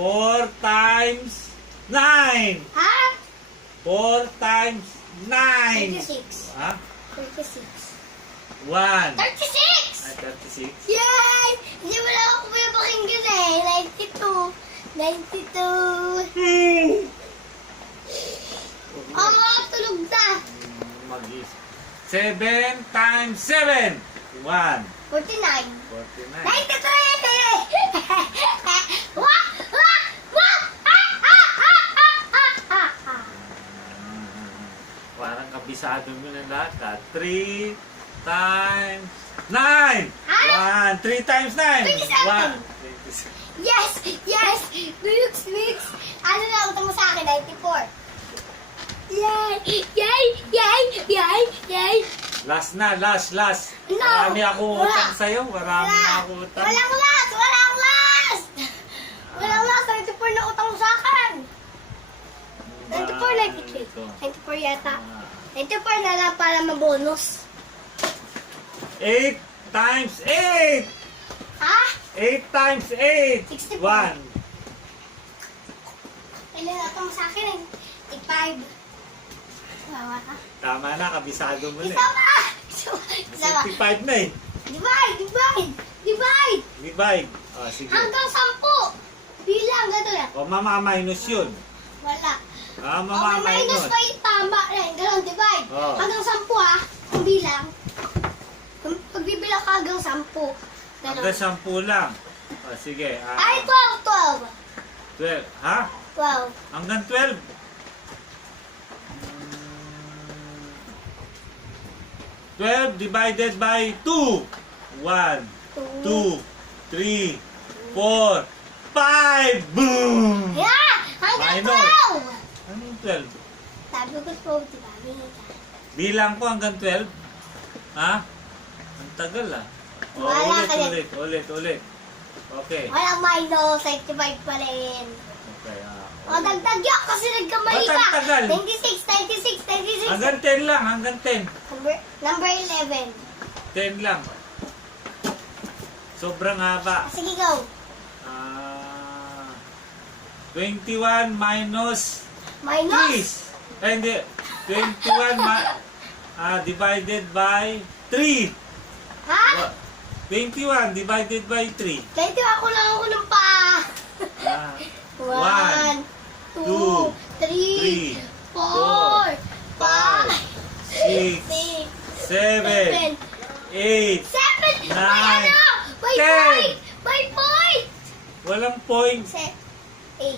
4 times 9. Ha? 4 times 9. 36. Ha? 36. 1. 36! Ay, 36. Yay! Hindi mo na ako pinapakinggan eh. 92. 92. Tulog na. Mag-is. 7 times 7. 1. 49. 49. 93! Wah! Wah! Wah! Ah! Parang kabisado mo na lahat. 3 times 9. Ha? 1. 3 times 9. 27. 1. 27. Yes! Yes! Mix! Ano na utang mo sa akin? 94. Yay! Yay! Yay! Yay! Yay! Last na, last. No. Marami akong Wala. utang sa'yo. Marami akong utang. Walang last! Walang last! Walang last! 94 na utang mo sa akin! 94, 93. 94 yata. 94 na lang para mabonus. 8 times 8. Ha? 8 times 8. 64. 1. Ilan na utang mo sa akin? 85. Wawa ka. Tama na, kabisado mo na. Isa pa! Isa pa! 65 na eh. Divide! Divide. O, sige. Hanggang 10! Bilang, gato lang. O, mama-minus yun. Wala. Ah, Okay, minus mama-minus. pa yung tama rin. Ganon, divide. Oh. Hanggang 10 ha. Kung bilang. Pagbibilang ka hanggang 10. Ganon. Hanggang 10 lang. O, sige. Ay, 12. 12. Ha? 12. Hanggang 12. 12 divided by 2. 1, 2, 3, 4, 5. Boom! Yeah! Hanggang Minus. 12. Ano yung 12? Sabi ko 12, diba? Bilang ko hanggang 12? Ha? Ang tagal ah. O, Wala ka rin. ulit. Okay. Walang minus. 95 pa rin. Okay, O, dagdag yan kasi nagkamali Ba't ka. ang tagal? 96. Hanggang 10 lang, hanggang 10. Number 11. 10 lang. Sobrang haba. Sige, go. 21 minus Minus? 3. Eh, hindi. 21 divided by 3. Ha? 21 divided by 3. Dahil ako lang ako ng paa. Ah, 1, 2, 3, 4, 5, 6, 7, 8. 7! May Nine, ano? May 10. point! May point! Walang point. 8.